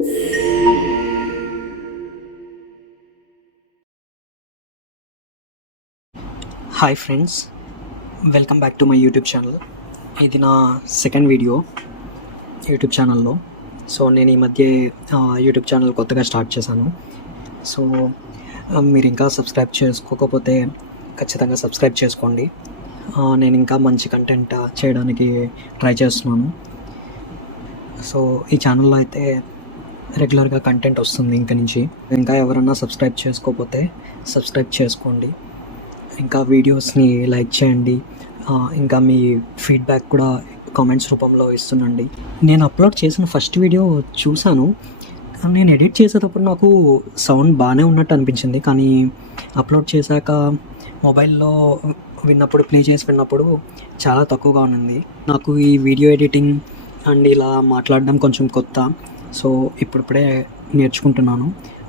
Hi friends, welcome back to my YouTube channel. ఇది నా second video YouTube ఛానల్లో. So నేను ఈ మధ్య యూట్యూబ్ ఛానల్ కొత్తగా స్టార్ట్ చేశాను. సో మీరు ఇంకా సబ్స్క్రైబ్ చేసుకోకపోతే ఖచ్చితంగా సబ్స్క్రైబ్ చేసుకోండి. నేను ఇంకా మంచి కంటెంట్ చేయడానికి ట్రై చేస్తున్నాను. సో ఈ ఛానల్లో అయితే రెగ్యులర్గా కంటెంట్ వస్తుంది ఇంక నుంచి. ఇంకా ఎవరన్నా సబ్స్క్రైబ్ చేసుకోకపోతే సబ్స్క్రైబ్ చేసుకోండి. ఇంకా వీడియోస్ని లైక్ చేయండి. ఇంకా మీ ఫీడ్బ్యాక్ కూడా కామెంట్స్ రూపంలో ఇస్తుండండి. నేను అప్లోడ్ చేసిన ఫస్ట్ వీడియో చూశాను. నేను ఎడిట్ చేసేటప్పుడు నాకు సౌండ్ బాగానే ఉన్నట్టు అనిపించింది, కానీ అప్లోడ్ చేశాక మొబైల్లో ప్లే చేసి విన్నప్పుడు చాలా తక్కువగా ఉన్నది. నాకు ఈ వీడియో ఎడిటింగ్ అండ్ ఇలా మాట్లాడడం కొంచెం కొత్త. సో ఇప్పుడిప్పుడే నేర్చుకుంటున్నాను.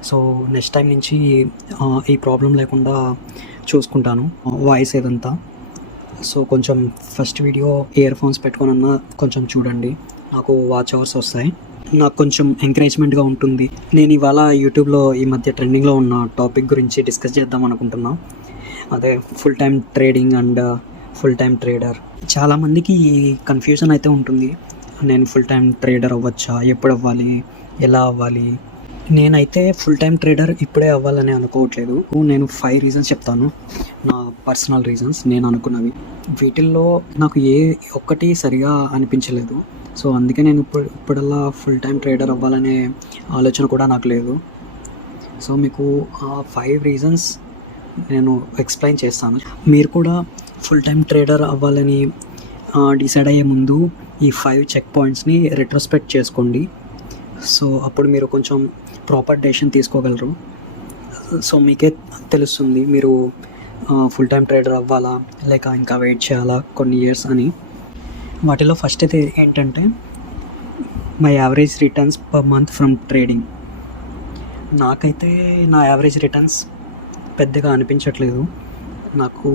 సో నెక్స్ట్ టైం నుంచి ఈ ప్రాబ్లం లేకుండా చూసుకుంటాను వాయిస్ ఏదంతా. సో కొంచెం ఫస్ట్ వీడియో ఇయర్ ఫోన్స్ పెట్టుకొనన్నా కొంచెం చూడండి, నాకు వాచ్ అవర్స్ వస్తాయి. నాకు కొంచెం ఎంకరేజ్మెంట్గా ఉంటుంది. నేను ఇవాళ యూట్యూబ్లో ఈ మధ్య ట్రెండింగ్లో ఉన్న టాపిక్ గురించి డిస్కస్ చేద్దాం అనుకుంటున్నా. అదే full time trading and full time trader. చాలామందికి కన్ఫ్యూజన్ అయితే ఉంటుంది. నేను ఫుల్ టైం ట్రేడర్ అవ్వచ్చా, ఎప్పుడు అవ్వాలి, ఎలా అవ్వాలి? నేనైతే ఫుల్ టైం ట్రేడర్ ఇప్పుడే అవ్వాలని అనుకోవట్లేదు. నేను 5 రీజన్స్ చెప్తాను, నా పర్సనల్ రీజన్స్, నేను అనుకున్నవి. వీటిల్లో నాకు ఏ ఒక్కటి సరిగా అనిపించలేదు. సో అందుకే నేను ఇప్పుడల్లా ఫుల్ టైం ట్రేడర్ అవ్వాలనే ఆలోచన కూడా నాకు లేదు. సో మీకు ఆ 5 రీజన్స్ నేను ఎక్స్ప్లెయిన్ చేస్తాను. మీరు కూడా ఫుల్ టైం ట్రేడర్ అవ్వాలని డిసైడ్ అయ్యే ముందు ఈ 5 చెక్ పాయింట్స్ని రెట్రోస్పెక్ట్ చేసుకోండి. సో అప్పుడు మీరు కొంచెం ప్రాపర్ డెసిషన్ తీసుకోగలరు. సో మీకే తెలుస్తుంది మీరు ఫుల్ టైం ట్రేడర్ అవ్వాలా లేక ఇంకా వెయిట్ చేయాలా కొన్ని ఇయర్స్ అని. వాటిలో ఫస్ట్ అయితే ఏంటంటే my average returns per month from trading. నాకైతే నా యావరేజ్ రిటర్న్స్ పెద్దగా అనిపించట్లేదు. నాకు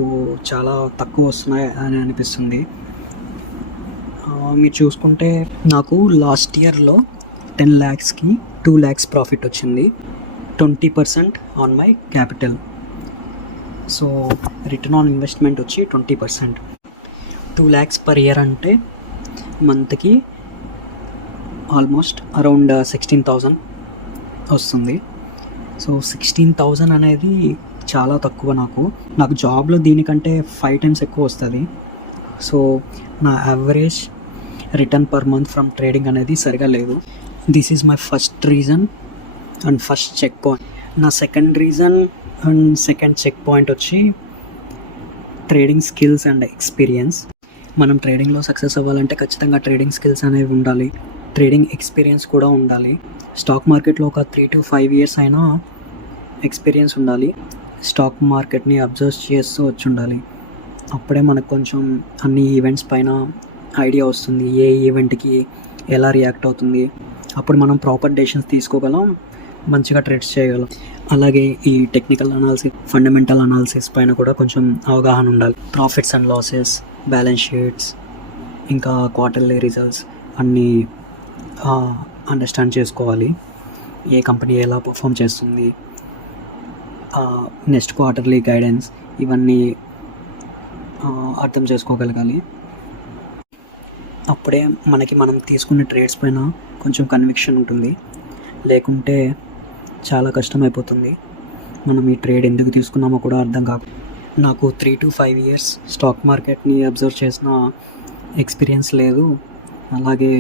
చాలా తక్కువ వస్తున్నాయి అని అనిపిస్తుంది. మీరు చూసుకుంటే నాకు లాస్ట్ ఇయర్లో 10 lakhsకి 2 lakhs ప్రాఫిట్ వచ్చింది. 20% on my capital. So return on investment వచ్చి 20%. 2 lakhs పర్ ఇయర్ అంటే మంత్కి ఆల్మోస్ట్ అరౌండ్ 16,000 వస్తుంది. సో 16,000 అనేది చాలా తక్కువ. నాకు జాబ్లో దీనికంటే 5 times ఎక్కువ వస్తుంది. సో నా average return per month from trading అనేది సరిగా లేదు. This is my first reason and first check point. నా second reason and second check point వచ్చి ట్రేడింగ్ స్కిల్స్ అండ్ ఎక్స్పీరియన్స్. మనం ట్రేడింగ్లో సక్సెస్ అవ్వాలంటే ఖచ్చితంగా ట్రేడింగ్ స్కిల్స్ అనేవి ఉండాలి, ట్రేడింగ్ ఎక్స్పీరియన్స్ కూడా ఉండాలి. స్టాక్ మార్కెట్లో ఒక 3 to 5 years అయినా ఎక్స్పీరియన్స్ ఉండాలి. స్టాక్ మార్కెట్ని అబ్జర్వ్ చేస్తూ వచ్చి ఉండాలి. అప్పుడే మనకు కొంచెం అన్ని ఈవెంట్స్ పైన ఐడియా వస్తుంది, ఏ ఈవెంట్కి ఎలా రియాక్ట్ అవుతుంది. అప్పుడు మనం ప్రాపర్ డెసిషన్స్ తీసుకోగలం, మంచిగా ట్రేడ్స్ చేయగలం. అలాగే ఈ టెక్నికల్ అనాలిసిస్, ఫండమెంటల్ అనాలిసిస్ పైన కూడా కొంచెం అవగాహన ఉండాలి. Profits and losses, balance sheets, ఇంకా క్వార్టర్లీ రిజల్ట్స్ అన్నీ అండర్స్టాండ్ చేసుకోవాలి. ఏ కంపెనీ ఎలా పర్ఫామ్ చేస్తుంది, నెక్స్ట్ క్వార్టర్లీ గైడెన్స్, ఇవన్నీ అర్థం చేసుకోగలగాలి. అప్పుడే మనం తీసుకునే ట్రేడ్స్ పైన కొంచెం కన్విక్షన్ ఉంటుంది. లేకుంటే చాలా కష్టమైపోతుంది. మనం ఈ ట్రేడ్ ఎందుకు తీసుకున్నామో కూడా అర్థం కాదు. నాకు 3 to 5 years స్టాక్ మార్కెట్ని అబ్జర్వ్ చేసిన ఎక్స్పీరియన్స్ లేదు. అలాగే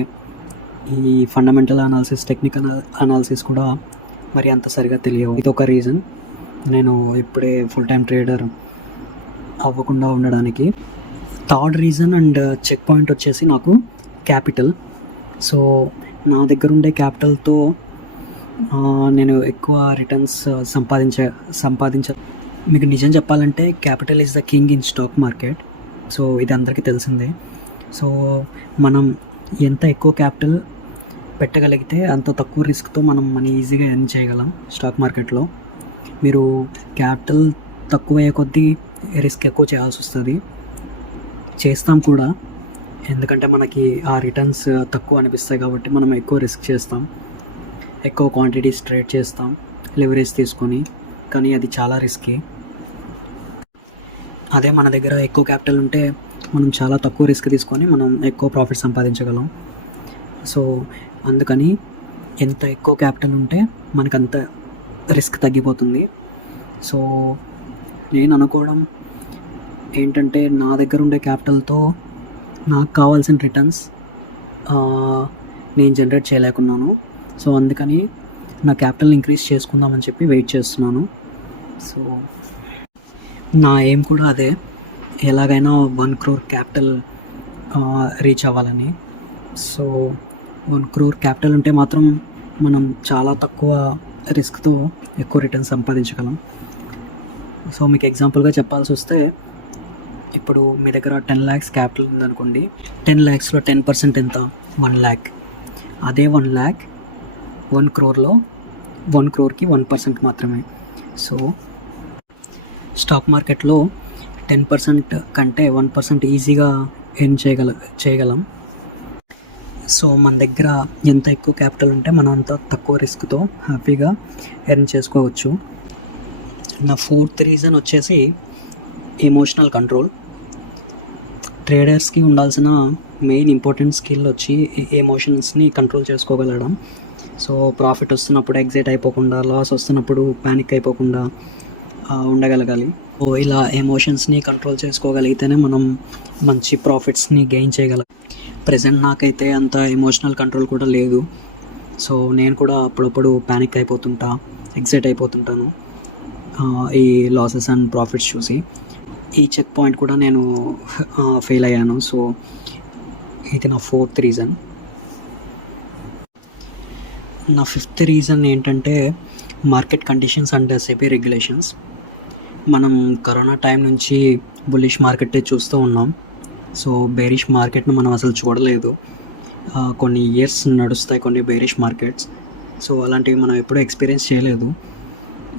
ఈ ఫండమెంటల్ అనాలిసిస్, టెక్నికల్ అనాలిసిస్ కూడా మరి అంత సరిగా తెలియవు. ఇది ఒక రీజన్ నేను ఇప్పుడే ఫుల్ టైం ట్రేడర్ అవ్వకుండా ఉండడానికి. Third reason and check point వచ్చేసి నాకు క్యాపిటల్. సో నా దగ్గర ఉండే క్యాపిటల్తో నేను ఎక్కువ రిటర్న్స్ సంపాదించ మీకు నిజం చెప్పాలంటే capital is the king in stock market. So ఇది అందరికీ తెలిసిందే. సో మనం ఎంత ఎక్కువ క్యాపిటల్ పెట్టగలిగితే అంత తక్కువ రిస్క్తో మనం మనీ ఈజీగా ఎర్న్ చేయగలం స్టాక్ మార్కెట్లో. మీరు క్యాపిటల్ తక్కువ అయ్యే కొద్దీ రిస్క్ ఎక్కువ చేయాల్సి వస్తుంది. చేస్తాం కూడా, ఎందుకంటే మనకి ఆ రిటర్న్స్ తక్కువ అనిపిస్తాయి కాబట్టి మనం ఎక్కువ రిస్క్ చేస్తాం. ఎక్కువ క్వాంటిటీస్ ట్రేడ్ చేస్తాం లివరేజ్ తీసుకొని, కానీ అది చాలా రిస్కీ. అదే మన దగ్గర ఎక్కువ క్యాపిటల్ ఉంటే మనం చాలా తక్కువ రిస్క్ తీసుకొని మనం ఎక్కువ ప్రాఫిట్ సంపాదించగలం. సో అందుకని ఎంత ఎక్కువ క్యాపిటల్ ఉంటే మనకంత రిస్క్ తగ్గిపోతుంది. సో నేను అనుకోవడం ఏంటంటే, నా దగ్గర ఉండే క్యాపిటల్తో నాకు కావాల్సిన రిటర్న్స్ నేను జనరేట్ చేయలేకున్నాను. సో అందుకని నా క్యాపిటల్ ఇంక్రీజ్ చేసుకుందామని చెప్పి వెయిట్ చేస్తున్నాను. సో నా ఎయిమ్ కూడా అదే, ఎలాగైనా 1 crore క్యాపిటల్ రీచ్ అవ్వాలని. సో 1 crore క్యాపిటల్ ఉంటే మాత్రం మనం చాలా తక్కువ రిస్క్తో ఎక్కువ రిటర్న్ సంపాదించగలం. సో మీకు ఎగ్జాంపుల్గా చెప్పాల్సి వస్తే, ఇప్పుడు మీ దగ్గర 10 lakhs క్యాపిటల్ ఉందనుకోండి. 10 lakhsలో 10% ఎంత? 1 lakh. అదే 1 lakh 1 crore 1 crore 1% మాత్రమే. సో స్టాక్ మార్కెట్లో 10% కంటే 1% ఈజీగా ఎర్న్ చేయగలం. సో మన దగ్గర ఎంత ఎక్కువ క్యాపిటల్ ఉంటే మనం అంత తక్కువ రిస్క్తో హ్యాపీగా ఎర్న్ చేసుకోవచ్చు. నా 4th రీజన్ వచ్చేసి ఎమోషనల్ కంట్రోల్. ట్రేడర్స్కి ఉండాల్సిన మెయిన్ ఇంపార్టెంట్ స్కిల్ వచ్చి ఎమోషన్స్ని కంట్రోల్ చేసుకోగలడం. సో ప్రాఫిట్ వస్తున్నప్పుడు ఎగ్జైట్ అయిపోకుండా, లాస్ వస్తున్నప్పుడు ప్యానిక్ అయిపోకుండా ఉండగలగాలి. సో ఇలా ఎమోషన్స్ని కంట్రోల్ చేసుకోగలిగితేనే మనం మంచి ప్రాఫిట్స్ని గెయిన్ చేయగలం. ప్రజెంట్ నాకైతే అంత ఎమోషనల్ కంట్రోల్ కూడా లేదు. సో నేను కూడా అప్పుడప్పుడు ప్యానిక్ అయిపోతుంటా, ఎగ్జైట్ అయిపోతుంటాను ఈ లాసెస్ అండ్ ప్రాఫిట్స్ చూసి. ఈ చెక్ పాయింట్ కూడా నేను ఫెయిల్ అయ్యాను. సో ఇది నా 4th రీజన్. నా 5th రీజన్ ఏంటంటే market conditions and SEBI regulations. మనం కరోనా టైం నుంచి బుల్లిష్ మార్కెట్ చూస్తూ ఉన్నాం. సో బేరిష్ మార్కెట్ను మనం అసలు చూడలేదు. కొన్ని ఇయర్స్ నడుస్తాయి కొన్ని బేరిష్ మార్కెట్స్. సో అలాంటివి మనం ఎప్పుడూ ఎక్స్పీరియన్స్ చేయలేదు.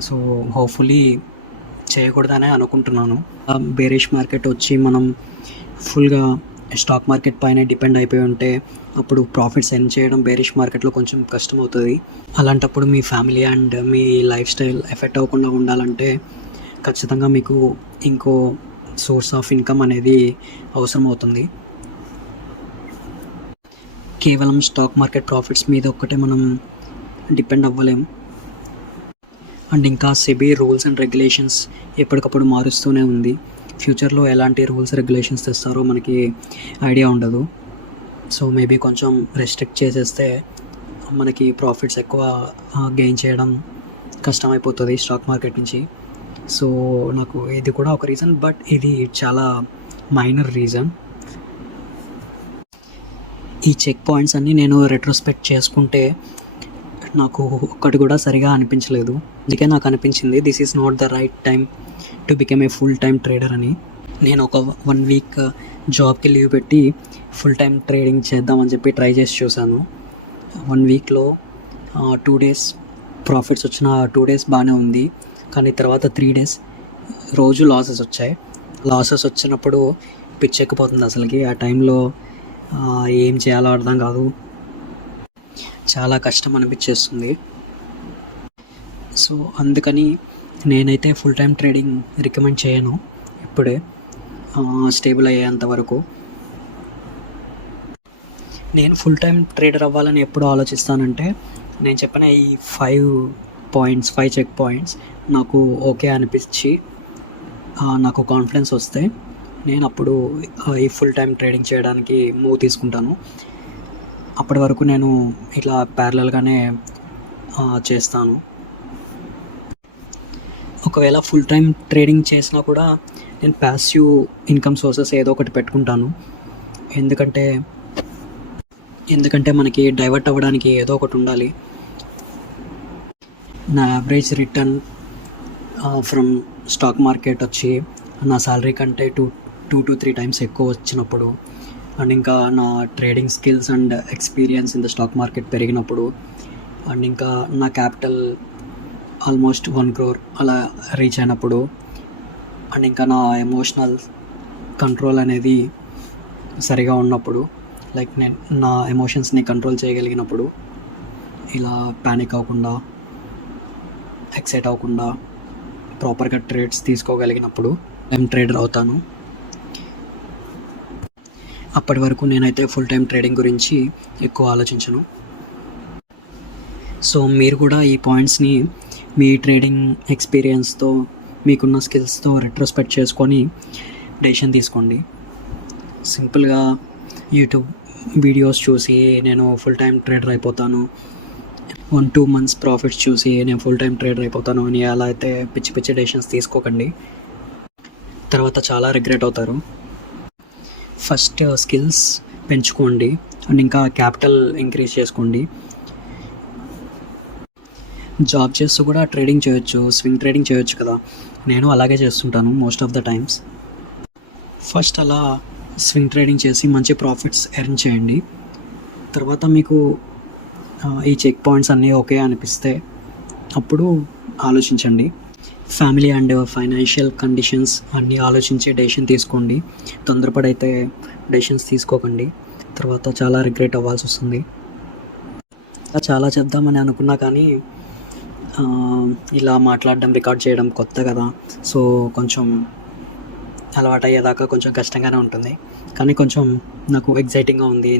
సో హోప్ఫుల్లీ చేయకూడదనే అనుకుంటున్నాను. బేరిష్ మార్కెట్ వచ్చి మనం ఫుల్గా స్టాక్ మార్కెట్ పైన డిపెండ్ అయిపోయి ఉంటే అప్పుడు ప్రాఫిట్స్ ఎర్న్ చేయడం బేరిష్ మార్కెట్లో కొంచెం కష్టం అవుతుంది. అలాంటప్పుడు మీ ఫ్యామిలీ అండ్ మీ లైఫ్ స్టైల్ ఎఫెక్ట్ అవ్వకుండా ఉండాలంటే ఖచ్చితంగా మీకు ఇంకో సోర్స్ ఆఫ్ ఇన్కమ్ అనేది అవసరం అవుతుంది. కేవలం స్టాక్ మార్కెట్ ప్రాఫిట్స్ మీద ఒక్కటే మనం డిపెండ్ అవ్వలేం. అండ్ ఇంకా సెబీ రూల్స్ అండ్ రెగ్యులేషన్స్ ఎప్పటికప్పుడు మారుస్తూనే ఉంది. ఫ్యూచర్లో ఎలాంటి రూల్స్ రెగ్యులేషన్స్ తెస్తారో మనకి ఐడియా ఉండదు. సో మేబీ కొంచెం రెస్ట్రిక్ట్ చేసేస్తే మనకి ప్రాఫిట్స్ ఎక్కువ గెయిన్ చేయడం కష్టమైపోతుంది స్టాక్ మార్కెట్ నుంచి. సో నాకు ఇది కూడా ఒక రీజన్, బట్ ఇది చాలా మైనర్ రీజన్. ఈ చెక్ పాయింట్స్ అన్నీ నేను రెట్రోస్పెక్ట్ చేసుకుంటే నాకు ఒక్కటి కూడా సరిగా అనిపించలేదు. అందుకే నాకు అనిపించింది this is not the right time to become a full time trader అని. నేను ఒక 1 week జాబ్కి లీవ్ పెట్టి ఫుల్ టైం ట్రేడింగ్ చేద్దామని చెప్పి ట్రై చేసి చూశాను. 1 weekలో 2 days ప్రాఫిట్స్ వచ్చిన 2 days బాగానే ఉంది. కానీ తర్వాత 3 days రోజు లాసెస్ వచ్చాయి. లాసెస్ వచ్చినప్పుడు పిచ్చెక్కిపోతుంది అసలుకి. ఆ టైంలో ఏం చేయాలో అర్థం కాదు, చాలా కష్టం అనిపించేస్తుంది. సో అందుకని నేనైతే ఫుల్ టైం ట్రేడింగ్ రికమెండ్ చేయను ఇప్పుడే, స్టేబుల్ అయ్యేంత వరకు. నేను ఫుల్ టైం ట్రేడర్ అవ్వాలని ఎప్పుడు ఆలోచిస్తానంటే, నేను చెప్పిన ఈ 5 చెక్ పాయింట్స్ నాకు ఓకే అనిపించి నాకు కాన్ఫిడెన్స్ వస్తే నేను అప్పుడు ఈ ఫుల్ టైం ట్రేడింగ్ చేయడానికి మూవ్ తీసుకుంటాను. అప్పటి వరకు నేను ఇట్లా ప్యారలల్గానే చేస్తాను. ఒకవేళ ఫుల్ టైం ట్రేడింగ్ చేసినా కూడా నేను ప్యాసివ్ ఇన్కమ్ సోర్సెస్ ఏదో ఒకటి పెట్టుకుంటాను. ఎందుకంటే మనకి డైవర్ట్ అవ్వడానికి ఏదో ఒకటి ఉండాలి. నా average return from stock market వచ్చి నా శాలరీ కంటే 2 to 3 times ఎక్కువ వచ్చినప్పుడు, అండ్ ఇంకా నా trading skills and experience in the stock market పెరిగినప్పుడు, అండ్ ఇంకా నా క్యాపిటల్ ఆల్మోస్ట్ 1 crore అలా రీచ్ అయినప్పుడు, అండ్ ఇంకా నా ఎమోషనల్ కంట్రోల్ అనేది సరిగా ఉన్నప్పుడు, లైక్ నేను నా ఎమోషన్స్ని కంట్రోల్ చేయగలిగినప్పుడు, ఇలా ప్యానిక్ అవ్వకుండా, ఎక్సైట్ అవ్వకుండా ప్రాపర్గా ట్రేడ్స్ తీసుకోగలిగినప్పుడు నేను ట్రేడర్ అవుతాను. అప్పటి వరకు నేనైతే ఫుల్ టైం ట్రేడింగ్ గురించి ఎక్కువ ఆలోచించను. సో మీరు కూడా ఈ పాయింట్స్ని మీ ట్రేడింగ్ ఎక్స్పీరియన్స్తో, మీకున్న స్కిల్స్తో రెట్రోస్పెక్ట్ చేసుకొని డెసిషన్ తీసుకోండి. సింపుల్గా యూట్యూబ్ వీడియోస్ చూసి నేను ఫుల్ టైం ట్రేడర్ అయిపోతాను, 1-2 months ప్రాఫిట్స్ చూసి నేను ఫుల్ టైం ట్రేడర్ అయిపోతాను అని అలా అయితే పిచ్చి పిచ్చి డెసిషన్స్ తీసుకోకండి. తర్వాత చాలా రిగ్రెట్ అవుతారు. ఫస్ట్ స్కిల్స్ పెంచుకోండి అండ్ ఇంకా క్యాపిటల్ ఇంక్రీజ్ చేసుకోండి. జాబ్ చేస్తూ కూడా ట్రేడింగ్ చేయొచ్చు, స్వింగ్ ట్రేడింగ్ చేయొచ్చు కదా. నేను అలాగే చేస్తుంటాను most of the times. First అలా స్వింగ్ ట్రేడింగ్ చేసి మంచి ప్రాఫిట్స్ ఎర్న్ చేయండి. తర్వాత మీకు ఈ చెక్ పాయింట్స్ అన్నీ ఓకే అనిపిస్తే అప్పుడు ఆలోచించండి. ఫ్యామిలీ అండ్ ఫైనాన్షియల్ కండిషన్స్ అన్నీ ఆలోచించి డెసిషన్ తీసుకోండి. తొందరపడైతే డెసిషన్స్ తీసుకోకండి, తర్వాత చాలా రిగ్రెట్ అవ్వాల్సి వస్తుంది. చాలా చేద్దామని అనుకున్నా కానీ ఇలా మాట్లాడడం, రికార్డ్ చేయడం కొత్త కదా, సో కొంచెం అలవాటు అయ్యేదాకా కొంచెం కష్టంగానే ఉంటుంది. కానీ కొంచెం నాకు ఎగ్జైటింగ్గా ఉంది,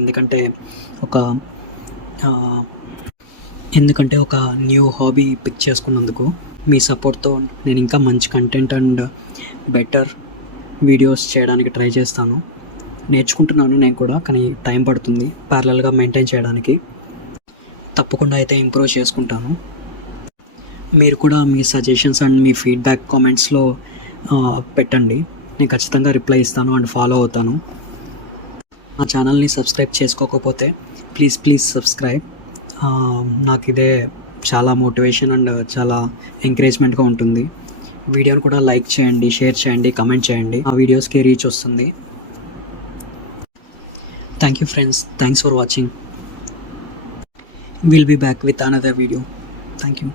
ఎందుకంటే ఒక న్యూ హాబీ పిక్ చేసుకున్నందుకు. మీ సపోర్ట్తో నేను ఇంకా మంచి కంటెంట్ అండ్ బెటర్ వీడియోస్ చేయడానికి ట్రై చేస్తాను. నేర్చుకుంటున్నాను నేను కూడా, కానీ టైం పడుతుంది ప్యారలల్గా మెయింటైన్ చేయడానికి. తప్పకుండా అయితే ఇంప్రూవ్ చేసుకుంటాను. మీరు కూడా మీ సజెషన్స్ అండ్ మీ ఫీడ్బ్యాక్ కామెంట్స్లో పెట్టండి. నేను ఖచ్చితంగా రిప్లై ఇస్తాను అండ్ ఫాలో అవుతాను. మా ఛానల్ని సబ్స్క్రైబ్ చేసుకోకపోతే ప్లీజ్ సబ్స్క్రైబ్. నాకు ఇదే చాలా మోటివేషన్ అండ్ చాలా ఎంకరేజ్మెంట్గా ఉంటుంది. వీడియోని కూడా లైక్ చేయండి, షేర్ చేయండి, కమెంట్ చేయండి. ఆ వీడియోస్కి రీచ్ వస్తుంది. Thank you friends, thanks for watching. We'll be back with another video. Thank you.